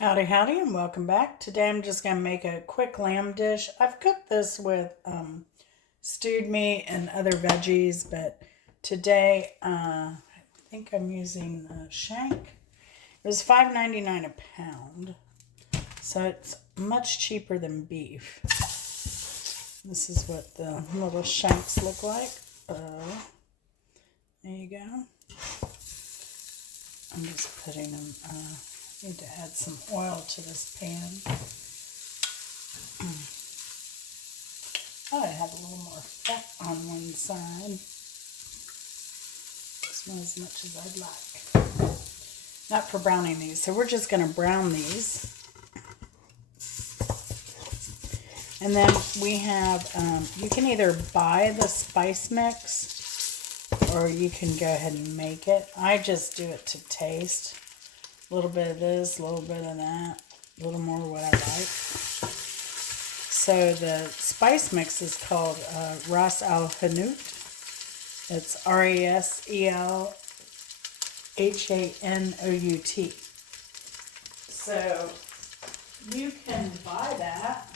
Howdy, howdy, and welcome back. Today I'm just going to make a quick lamb dish. I've cooked this with stewed meat and other veggies, but today I think I'm using shank. It was $5.99 a pound, so it's much cheaper than beef. This is what the little shanks look like. There you go. I'm just putting them. Need to add some oil to this pan. I have a little more fat on one side. Just not as much as I'd like. Not for browning these. So we're just going to brown these. And then we have, you can either buy the spice mix or you can go ahead and make it. I just do it to taste. A little bit of this, a little bit of that, a little more what I like. So the spice mix is called Ras Al Hanout. It's Raselhanout. So you can buy that,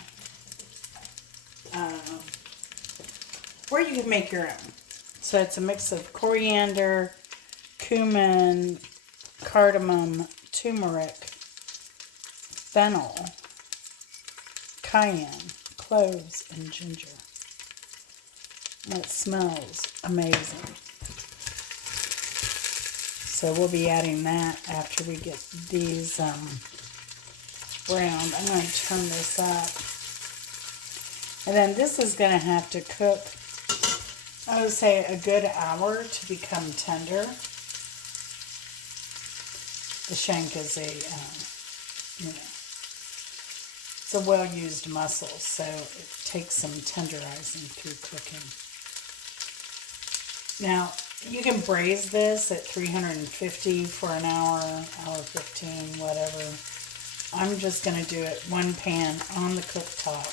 or you can make your own. So it's a mix of coriander, cumin, cardamom, turmeric, fennel, cayenne, cloves, and ginger. And it smells amazing. So we'll be adding that after we get these browned. I'm going to turn this up. And then this is going to have to cook, I would say, a good hour to become tender. The shank is it's a well-used muscle, so it takes some tenderizing through cooking. Now, you can braise this at 350 for an hour, hour 15, whatever. I'm just going to do it one pan on the cooktop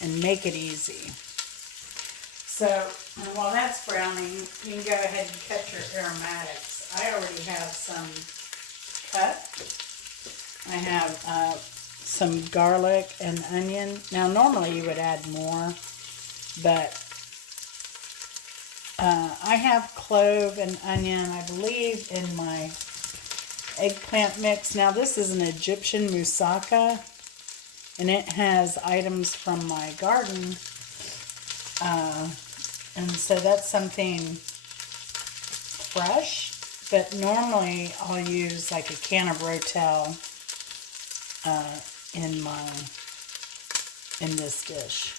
and make it easy. So, and while that's browning, you can go ahead and cut your aromatics. I already have some cut. I have some garlic and onion. Now normally you would add more, but I have clove and onion, I believe, in my eggplant mix. Now this is an Egyptian moussaka, and it has items from my garden, and so that's something fresh. But normally I'll use like a can of Rotel in this dish.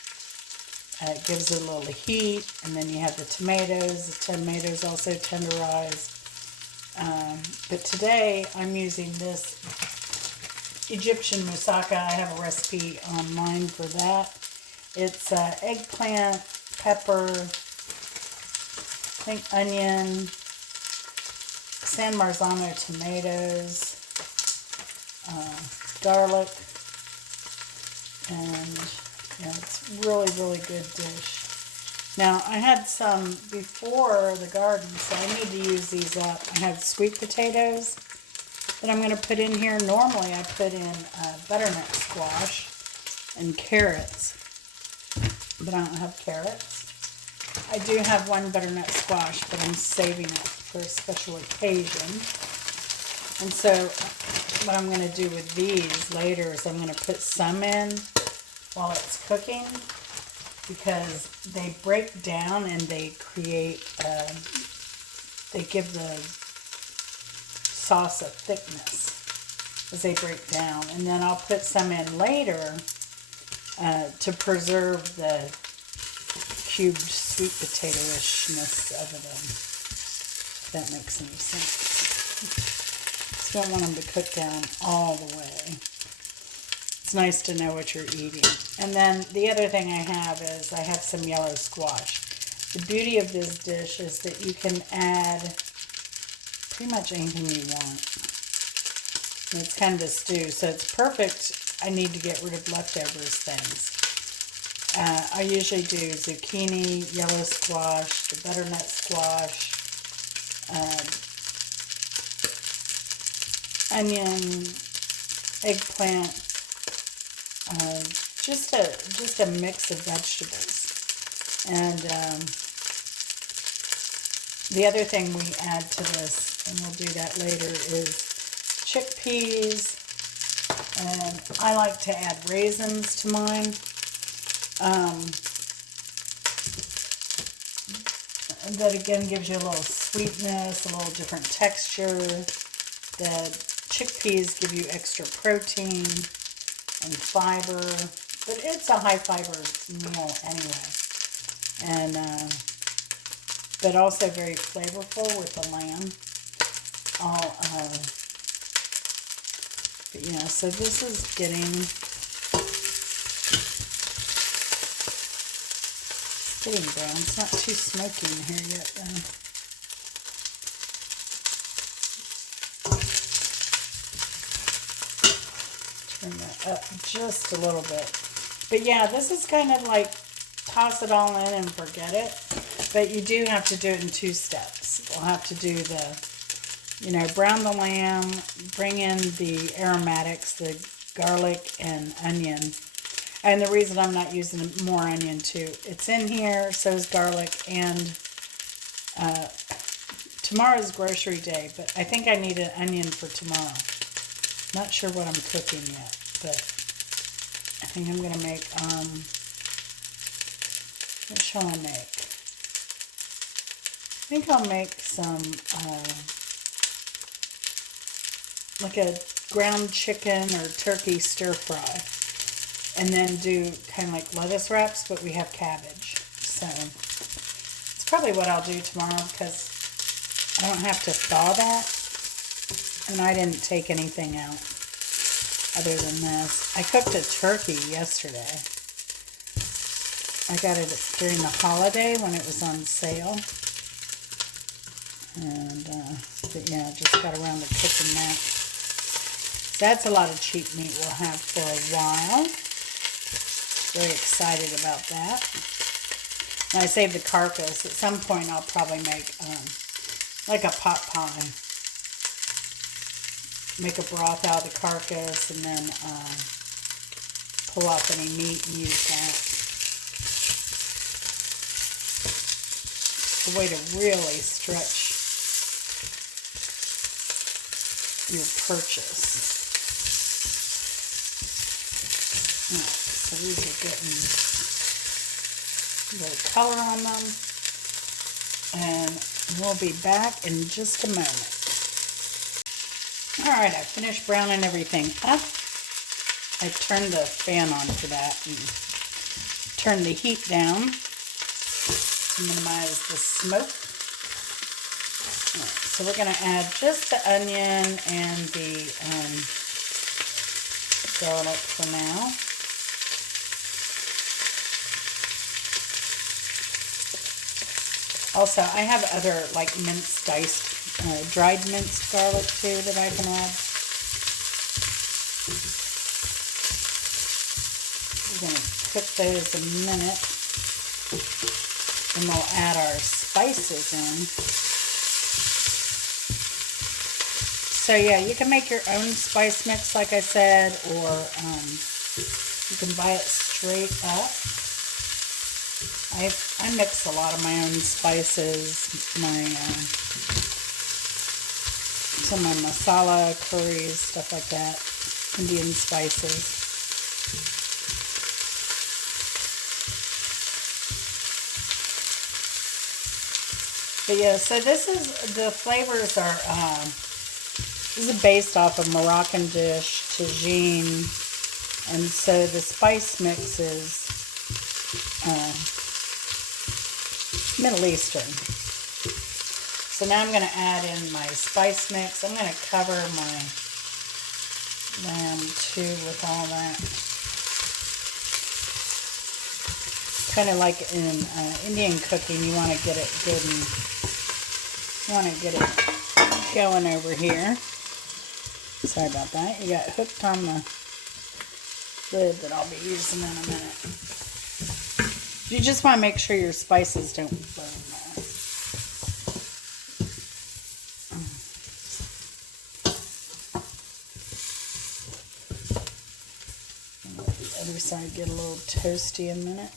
It gives it a little heat, and then you have the tomatoes. The tomatoes also tenderize. But today I'm using this Egyptian moussaka. I have a recipe online for that. It's eggplant, pepper, I think onion, San Marzano tomatoes, garlic, and it's really, really good dish. Now, I had some before the garden, so I need to use these up. I have sweet potatoes that I'm going to put in here. Normally, I put in butternut squash and carrots, but I don't have carrots. I do have one butternut squash, but I'm saving it for a special occasion. And so what I'm going to do with these later is I'm going to put some in while it's cooking, because they break down and they create, they give the sauce a thickness as they break down. And then I'll put some in later to preserve the cubed sweet potato-ishness of them, if that makes any sense. Just don't want them to cook down all the way. It's nice to know what you're eating. And then the other thing I have is I have some yellow squash. The beauty of this dish is that you can add pretty much anything you want. And it's kind of a stew, so it's perfect. I need to get rid of leftovers things. I usually do zucchini, yellow squash, the butternut squash, onion, eggplant, just a mix of vegetables. And the other thing we add to this, and we'll do that later, is chickpeas. And I like to add raisins to mine. And that again gives you a little sweetness, a little different texture. The chickpeas give you extra protein and fiber, but it's a high fiber meal anyway. And but also very flavorful with the lamb. But yeah, so this is getting brown. It's not too smoky in here yet, though. Turn that up just a little bit. But yeah, this is kind of like toss it all in and forget it. But you do have to do it in 2 steps. We'll have to do the, brown the lamb, bring in the aromatics, the garlic and onion. And the reason I'm not using more onion too, it's in here, so is garlic, and tomorrow's grocery day, but I think I need an onion for tomorrow. Not sure what I'm cooking yet, but I think I'm going to make, what shall I make? I think I'll make some, like a ground chicken or turkey stir fry. And then do kind of like lettuce wraps, but we have cabbage. So it's probably what I'll do tomorrow because I don't have to thaw that. And I didn't take anything out other than this. I cooked a turkey yesterday. I got it during the holiday when it was on sale. And, but yeah, just got around to cooking that. So that's a lot of cheap meat we'll have for a while. Very excited about that. And I saved the carcass. At some point I'll probably make like a pot pie. Make a broth out of the carcass and then pull off any meat and use that. It's a way to really stretch your purchase. Alright, so these are getting a little color on them. And we'll be back in just a moment. Alright, I finished browning everything up. I turned the fan on for that and turned the heat down to minimize the smoke. Alright, so we're going to add just the onion and the garlic for now. Also, I have other like minced, diced, dried minced garlic too that I can add. We're going to cook those a minute. And we'll add our spices in. So yeah, you can make your own spice mix like I said, or you can buy it straight up. I mix a lot of my own spices, some of my masala, curries, stuff like that, Indian spices. But yeah, so the flavors are, this is based off a Moroccan dish, tagine, and so the spice mix is Middle Eastern. So now I'm going to add in my spice mix. I'm going to cover my lamb too with all that. Kind of like in Indian cooking, you want to get it good and you want to get it going over here. Sorry about that. You got hooked on the lid that I'll be using in a minute. You just want to make sure your spices don't burn though. other side get a little toasty in a minute.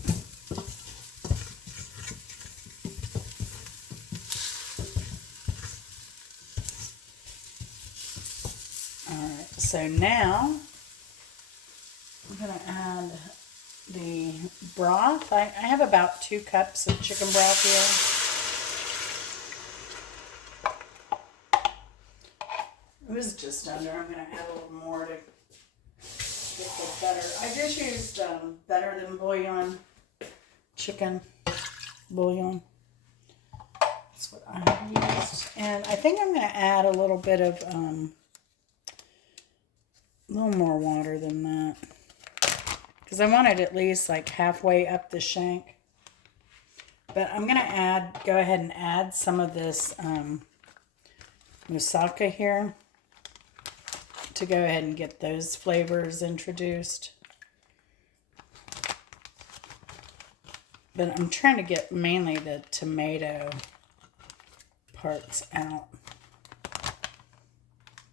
Alright, so now I'm going to add the broth. I have about 2 cups of chicken broth here. It was just under. I'm going to add a little more to get the better. I just used better than bouillon chicken bouillon. That's what I have used. And I think I'm going to add a little bit of, a little more water than that. Because I want it at least like halfway up the shank. But I'm going to go ahead and add some of this moussaka here to go ahead and get those flavors introduced. But I'm trying to get mainly the tomato parts out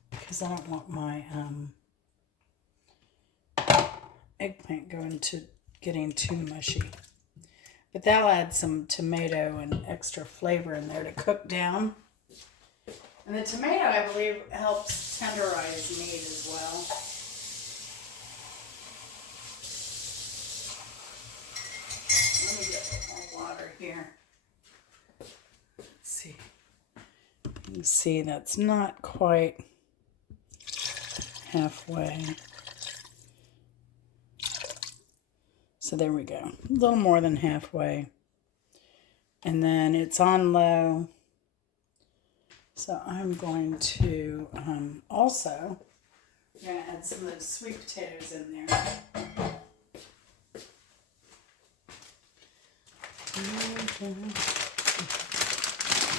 because I don't want my eggplant getting too mushy. But that'll add some tomato and extra flavor in there to cook down. And the tomato, I believe, helps tenderize meat as well. Let me get a little more water here. Let's see. You can see that's not quite halfway. So there we go. A little more than halfway. And then it's on low. So I'm going to also add some of those sweet potatoes in there.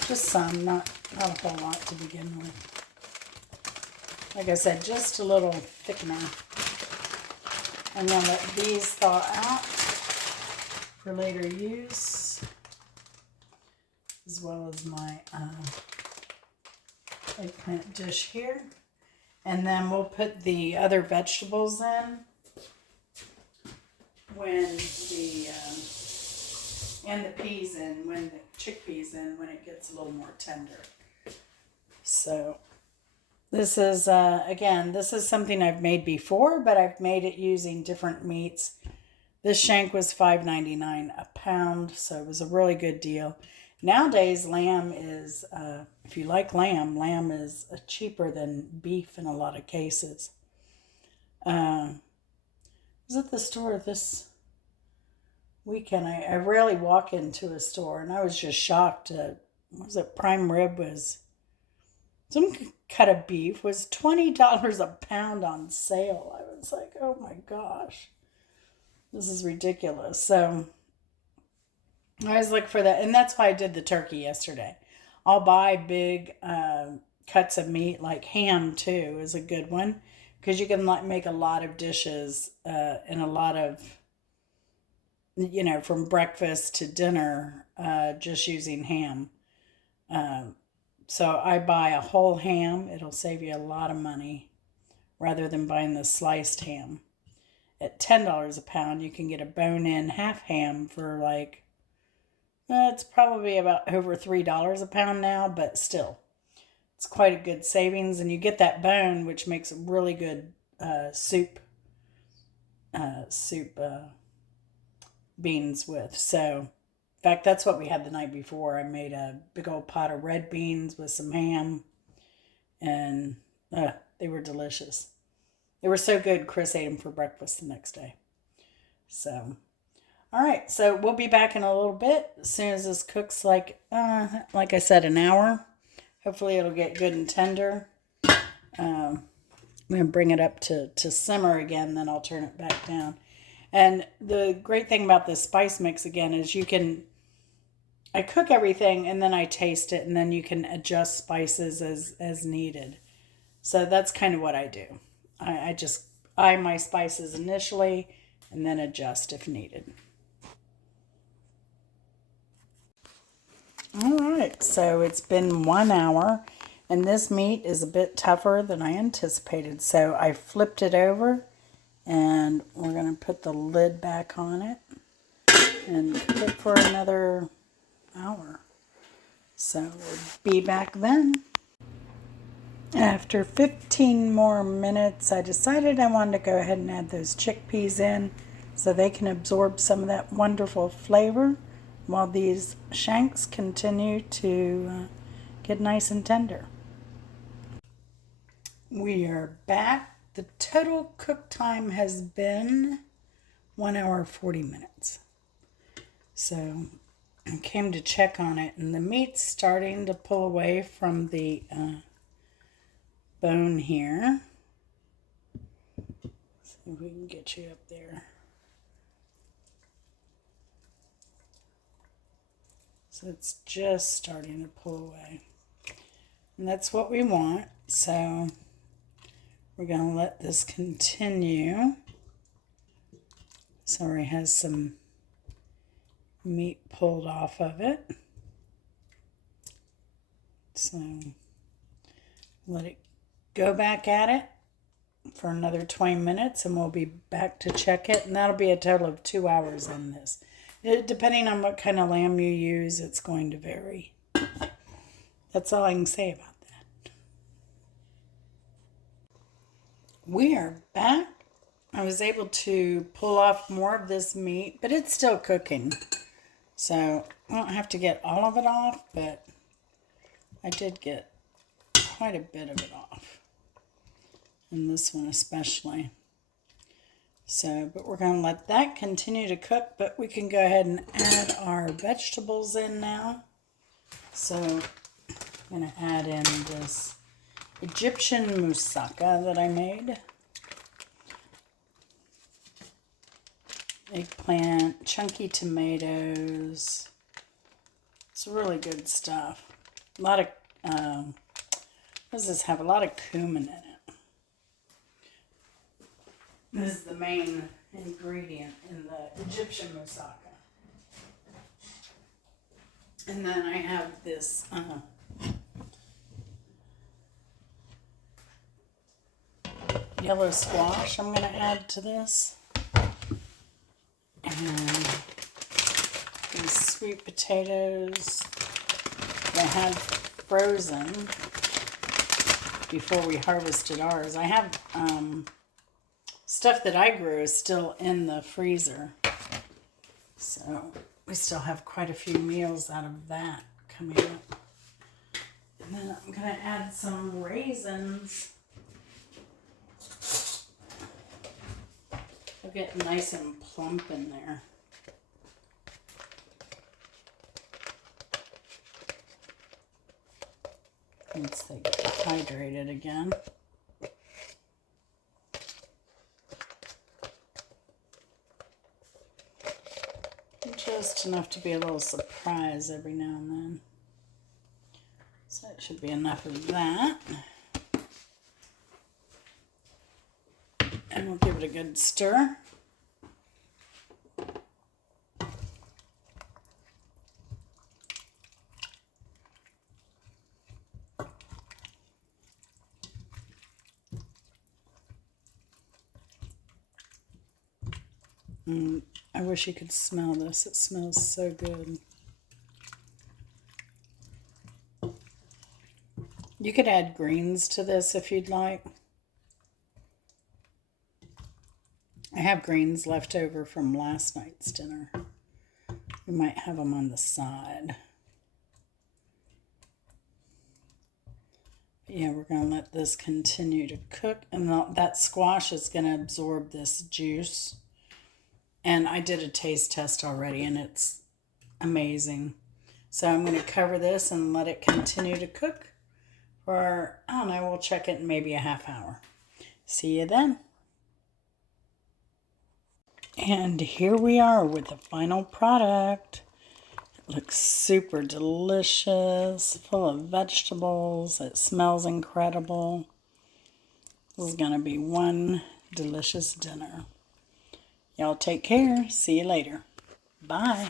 Just some, not a whole lot to begin with. Like I said, just a little thickener. I'm going to let these thaw out for later use, as well as my eggplant dish here. And then we'll put the other vegetables in when and the peas in, when the chickpeas in, when it gets a little more tender. So this is, again, this is something I've made before, but I've made it using different meats. This shank was $5.99 a pound, so it was a really good deal. Nowadays, lamb is, if you like lamb is cheaper than beef in a lot of cases. I was at the store this weekend. I rarely walk into a store, and I was just shocked. What was it? Prime rib was, some cut of beef was $20 a pound on sale. I was like, oh my gosh, this is ridiculous. So I always look for that, and that's why I did the turkey yesterday. I'll buy big cuts of meat, like ham too is a good one, because you can make a lot of dishes and a lot of, from breakfast to dinner, just using ham. So I buy a whole ham. It'll save you a lot of money rather than buying the sliced ham. At $10 a pound, you can get a bone-in half ham for like, it's probably about over $3 a pound now, but still, it's quite a good savings. And you get that bone, which makes a really good soup beans with. So, in fact, that's what we had the night before. I made a big old pot of red beans with some ham, and they were delicious. They were so good, Chris ate them for breakfast the next day. So, all right, so we'll be back in a little bit as soon as this cooks, like I said, an hour. Hopefully it'll get good and tender. I'm going to bring it up to simmer again, then I'll turn it back down. And the great thing about this spice mix, again, is I cook everything and then I taste it, and then you can adjust spices as needed. So that's kind of what I do. I just eye my spices initially and then adjust if needed. All right, so it's been 1 hour, and this meat is a bit tougher than I anticipated. So I flipped it over, And we're going to put the lid back on it and cook it for another hour. So we'll be back then. After 15 more minutes, I decided I wanted to go ahead and add those chickpeas in so they can absorb some of that wonderful flavor while these shanks continue to get nice and tender. We are back. The total cook time has been 1 hour 40 minutes. So I came to check on it, and the meat's starting to pull away from the bone here. See if we can get you up there. So it's just starting to pull away. And that's what we want. So we're going to let this continue. So it has some meat pulled off of it. So let it go back at it for another 20 minutes and we'll be back to check it. And that'll be a total of 2 hours on this. Depending on what kind of lamb you use, it's going to vary. That's all I can say about that. We are back. I was able to pull off more of this meat, but it's still cooking. So I don't have to get all of it off, but I did get quite a bit of it off. And this one especially. So, but we're going to let that continue to cook, but we can go ahead and add our vegetables in now. So I'm going to add in this Egyptian moussaka that I made. Eggplant, chunky tomatoes. It's really good stuff. A lot of, what does this have? A lot of cumin in it. This is the main ingredient in the Egyptian moussaka. And then I have this yellow squash I'm going to add to this. And these sweet potatoes that I had frozen before we harvested ours. I have stuff that I grew is still in the freezer. So we still have quite a few meals out of that coming up. And then I'm going to add some raisins. They'll get nice and plump in there. Once they get hydrated again. Just enough to be a little surprise every now and then. So it should be enough of that. And we'll give it a good stir. I wish you could smell this. It smells so good. You could add greens to this if you'd like. I have greens left over from last night's dinner. We might have them on the side. But yeah, we're going to let this continue to cook. And that squash is going to absorb this juice. And I did a taste test already, and it's amazing. So I'm going to cover this and let it continue to cook for, I don't know, we'll check it in maybe a half hour. See you then. And here we are with the final product. It looks super delicious, full of vegetables. It smells incredible. This is going to be one delicious dinner. Y'all take care. See you later. Bye.